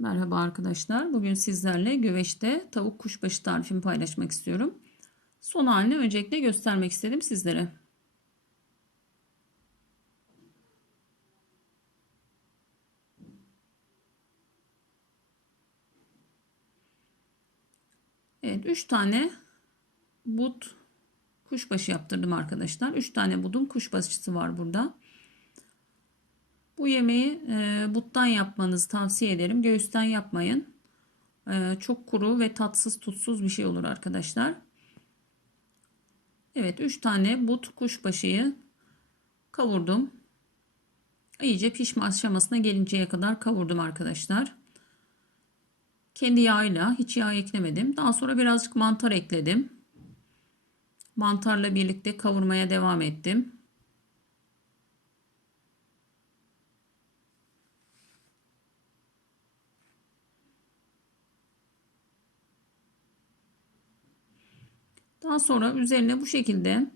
Merhaba arkadaşlar. Bugün sizlerle güveçte tavuk kuşbaşı tarifimi paylaşmak istiyorum. Son halini öncelikle göstermek istedim sizlere. Evet 3 tane but kuşbaşı yaptırdım arkadaşlar. 3 tane budum kuşbaşısı var burada. Bu yemeği e, buttan yapmanızı tavsiye ederim. Göğüsten yapmayın. E, çok kuru ve tatsız tutsuz bir şey olur arkadaşlar. Evet 3 tane but kuşbaşıyı kavurdum. İyice pişme aşamasına gelinceye kadar kavurdum arkadaşlar. Kendi yağıyla hiç yağ eklemedim. Daha sonra birazcık mantar ekledim. Mantarla birlikte kavurmaya devam ettim. Daha sonra üzerine bu şekilde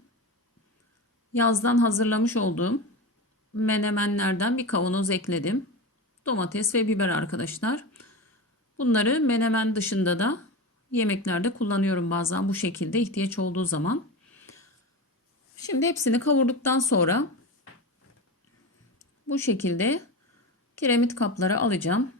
yazdan hazırlamış olduğum menemenlerden bir kavanoz ekledim. Domates ve biber arkadaşlar. Bunları menemen dışında da yemeklerde kullanıyorum bazen bu şekilde ihtiyaç olduğu zaman. Şimdi hepsini kavurduktan sonra bu şekilde kiremit kaplara alacağım.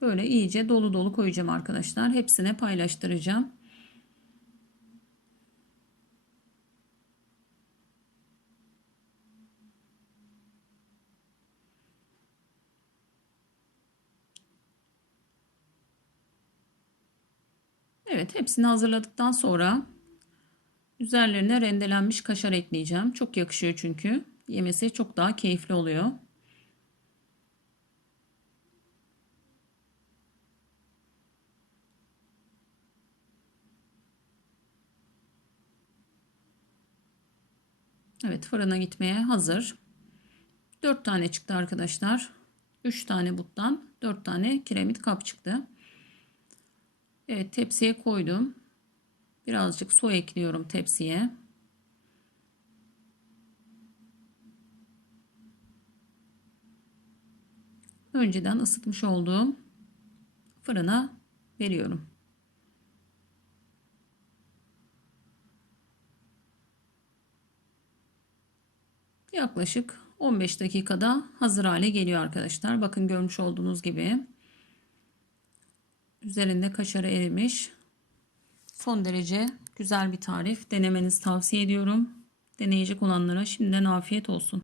Böyle iyice dolu dolu koyacağım arkadaşlar. Hepsine paylaştıracağım. Evet hepsini hazırladıktan sonra üzerlerine rendelenmiş kaşar ekleyeceğim. Çok yakışıyor çünkü. Yemesi çok daha keyifli oluyor. Evet fırına gitmeye hazır. 4 tane çıktı arkadaşlar. 3 tane buttan 4 tane kiremit kap çıktı. Evet tepsiye koydum. Birazcık su ekliyorum tepsiye. Önceden ısıtmış olduğum fırına veriyorum. Yaklaşık 15 dakikada hazır hale geliyor arkadaşlar. Bakın görmüş olduğunuz gibi. Üzerinde kaşarı erimiş. Son derece güzel bir tarif. Denemenizi tavsiye ediyorum. Deneyecek olanlara şimdiden afiyet olsun.